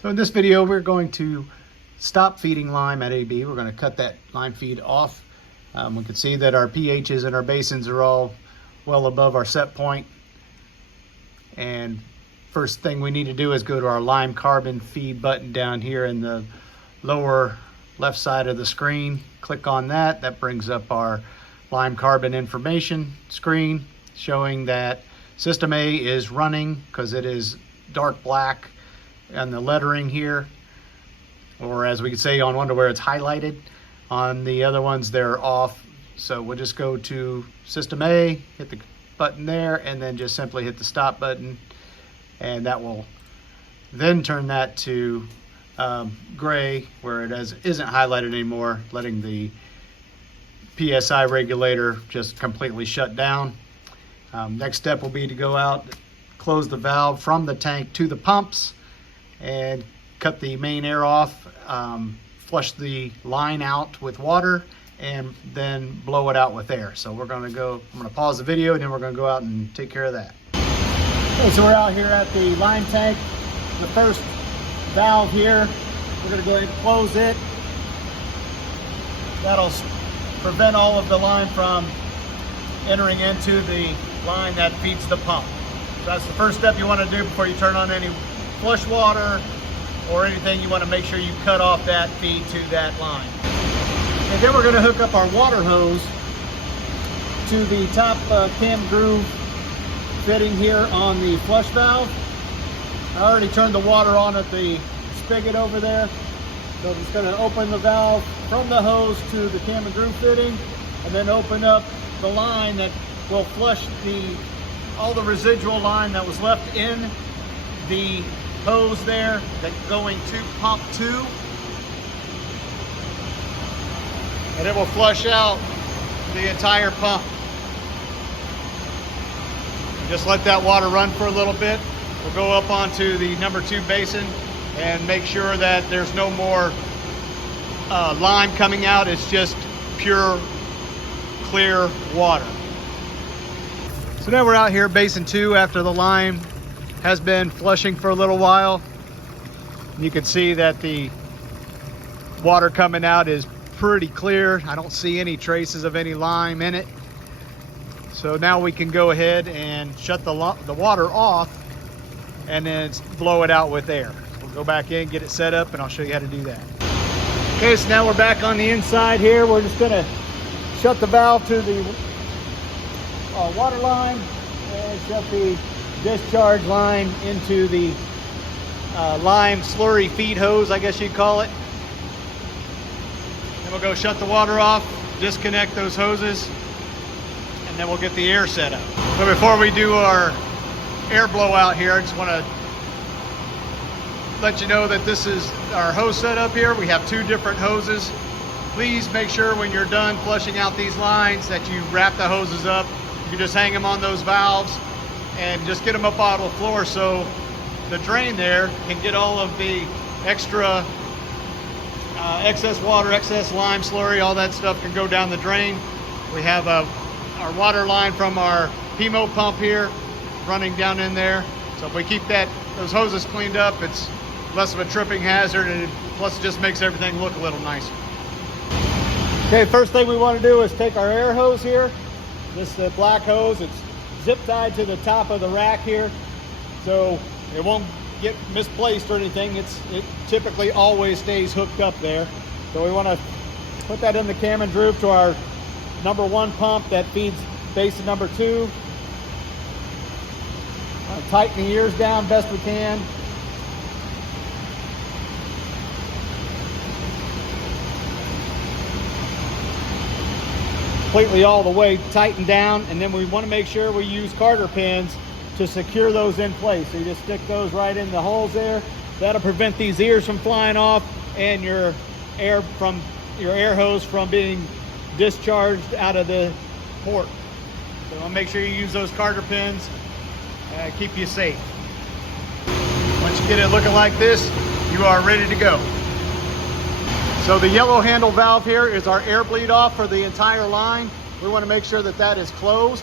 So in this video, we're going to stop feeding lime at AB. We're going to cut that lime feed off. We can see that our pHs and our basins are all well above our set point. And first thing we need to do is go to our lime carbon feed button down here in the lower left side of the screen. Click on that. That brings up our lime carbon information screen showing that system A is running because it is dark black on the lettering here, or as we could say on one where it's highlighted. On the other ones they're off. So we'll just go to system A, hit the button there, and then just simply hit the stop button, and that will then turn that to gray where it isn't highlighted anymore, letting the PSI regulator just completely shut down. Next step will be to go out, close the valve from the tank to the pumps, and cut the main air off, flush the line out with water, and then blow it out with air. So I'm gonna pause the video and then we're gonna go out and take care of that. Okay, so we're out here at the lime tank. The first valve here, we're gonna go ahead and close it. That'll prevent all of the lime from entering into the line that feeds the pump. So that's the first step you wanna do before you turn on any flush water or anything. You want to make sure you cut off that feed to that line. And then we're going to hook up our water hose to the top cam groove fitting here on the flush valve. I already turned the water on at the spigot over there. So I'm just going to open the valve from the hose to the cam and groove fitting, and then open up the line that will flush all the residual line that was left in the hose there that's going to pump 2, and it will flush out the entire pump. Just let that water run for a little bit. We'll go up onto the number 2 basin and make sure that there's no more lime coming out. It's just pure clear water. So now we're out here basin 2 after the lime has been flushing for a little while. You can see that the water coming out is pretty clear. I don't see any traces of any lime in it. So now we can go ahead and shut the water off and then blow it out with air. We'll go back in, get it set up, and I'll show you how to do that. Okay, so now we're back on the inside here. We're just gonna shut the valve to the water line and shut the discharge line into the lime slurry feed hose, I guess you'd call it. Then we'll go shut the water off, disconnect those hoses, and then we'll get the air set up. But before we do our air blowout here, I just want to let you know that this is our hose setup here. We have 2 different hoses. Please make sure when you're done flushing out these lines that you wrap the hoses up. You can just hang them on those valves and just get them up out of the floor so the drain there can get all of the extra excess water, excess lime slurry, all that stuff can go down the drain. We have our water line from our PMO pump here running down in there. So if we keep those hoses cleaned up, it's less of a tripping hazard, and plus it just makes everything look a little nicer. Okay, first thing we want to do is take our air hose here. This black hose, it's zip tied to the top of the rack here, so it won't get misplaced or anything. It typically always stays hooked up there. So we want to put that in the cam and groove to our number 1 pump that feeds basin number 2. Tighten the ears down best we can. Completely all the way tightened down, and then we want to make sure we use Carter pins to secure those in place. So you just stick those right in the holes there. That'll prevent these ears from flying off and your air hose from being discharged out of the port. So I'll make sure you use those Carter pins, keep you safe. Once you get it looking like this, you are ready to go. So the yellow handle valve here is our air bleed off for the entire line. We want to make sure that that is closed.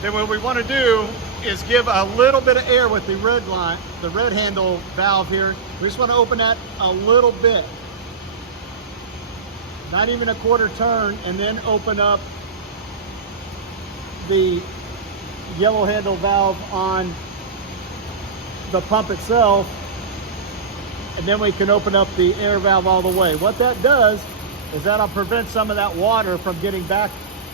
Then what we want to do is give a little bit of air with the red line, the red handle valve here. We just want to open that a little bit, not even a quarter turn, and then open up the yellow handle valve on the pump itself, and then we can open up the air valve all the way. What that does is that'll prevent some of that water from getting back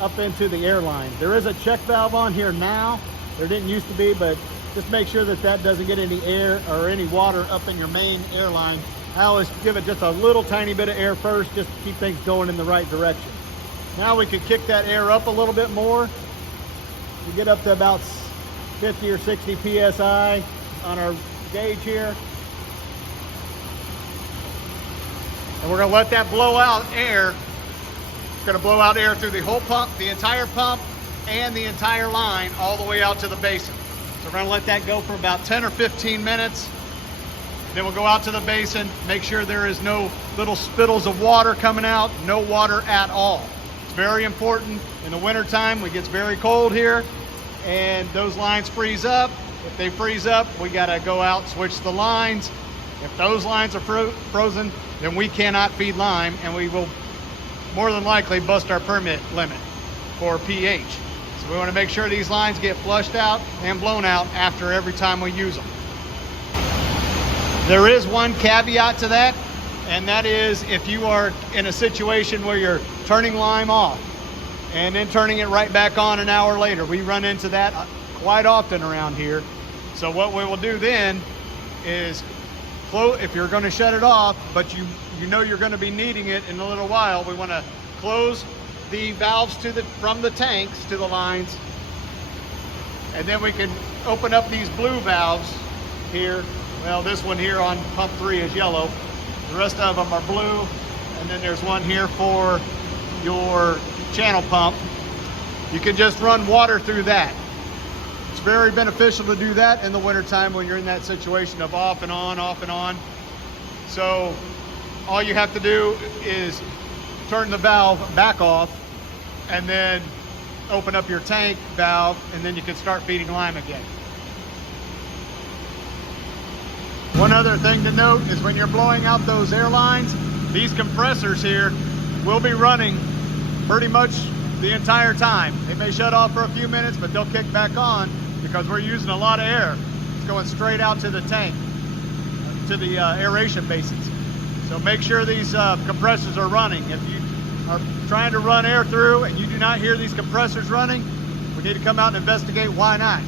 up into the air line. There is a check valve on here now. There didn't used to be, but just make sure that that doesn't get any air or any water up in your main air line. I always give it just a little tiny bit of air first, just to keep things going in the right direction. Now we can kick that air up a little bit more. We get up to about 50 or 60 PSI on our gauge here. And we're gonna let that blow out air. It's gonna blow out air through the whole pump, the entire pump, and the entire line all the way out to the basin. So we're gonna let that go for about 10 or 15 minutes. Then we'll go out to the basin, make sure there is no little spittles of water coming out, no water at all. It's very important. In the winter time, it gets very cold here, and those lines freeze up. If they freeze up, we gotta go out, switch the lines. If those lines are frozen, then we cannot feed lime, and we will more than likely bust our permit limit for pH. So we want to make sure these lines get flushed out and blown out after every time we use them. There is one caveat to that, and that is if you are in a situation where you're turning lime off and then turning it right back on an hour later. We run into that quite often around here. So what we will do then is if you're going to shut it off, but you know you're going to be needing it in a little while, we want to close the valves from the tanks to the lines, and then we can open up these blue valves here. Well, this one here on pump 3 is yellow. The rest of them are blue, and then there's one here for your channel pump. You can just run water through that. It's very beneficial to do that in the wintertime when you're in that situation of off and on, off and on. So all you have to do is turn the valve back off and then open up your tank valve, and then you can start feeding lime again. One other thing to note is when you're blowing out those air lines, these compressors here will be running pretty much the entire time. They may shut off for a few minutes, but they'll kick back on because we're using a lot of air. It's going straight out to the tank, to the aeration basins. So make sure these compressors are running. If you are trying to run air through and you do not hear these compressors running, we need to come out and investigate why not.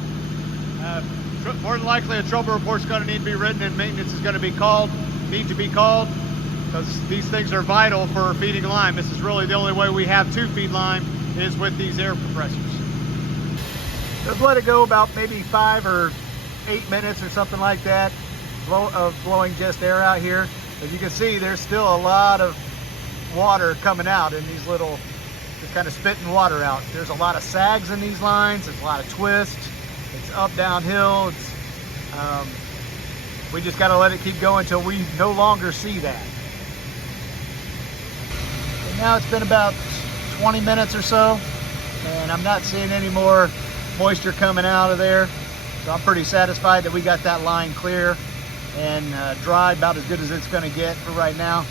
More than likely a trouble report is going to need to be written, and maintenance is going to be need to be called, because these things are vital for feeding lime. This is really the only way we have to feed lime is with these air compressors. Just let it go about maybe 5 or 8 minutes or something like that of blowing just air out here. As you can see, there's still a lot of water coming out in these little, just kind of spitting water out. There's a lot of sags in these lines. There's a lot of twists. It's up, downhill. We just got to let it keep going until we no longer see that. And now it's been about 20 minutes or so, and I'm not seeing any more moisture coming out of there. So I'm pretty satisfied that we got that line clear and dry, about as good as it's going to get for right now.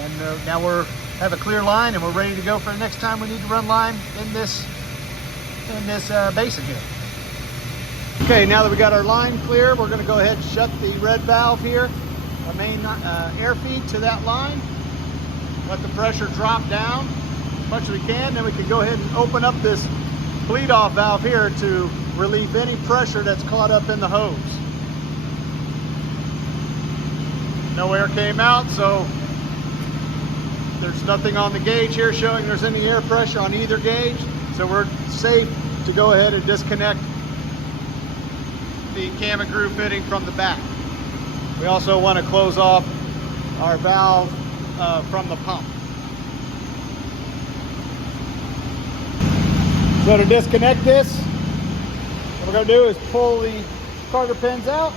And now we have a clear line, and we're ready to go for the next time we need to run lime in this basin here. Okay, now that we got our line clear, we're going to go ahead and shut the red valve here, our main air feed to that line. Let the pressure drop down as much as we can. Then we can go ahead and open up this bleed off valve here to relieve any pressure that's caught up in the hose. No air came out, so there's nothing on the gauge here showing there's any air pressure on either gauge. So we're safe to go ahead and disconnect the cam and groove fitting from the back. We also want to close off our valve from the pump. So to disconnect this, what we're going to do is pull the starter pins out,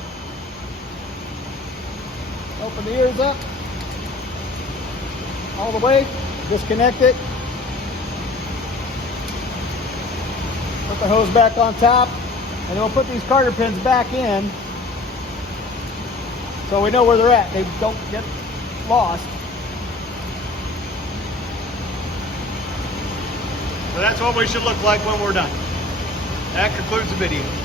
open the ears up all the way, disconnect it, put the hose back on top, And then we'll put these carter pins back in so we know where they're at. They don't get lost. So that's what we should look like when we're done. That concludes the video.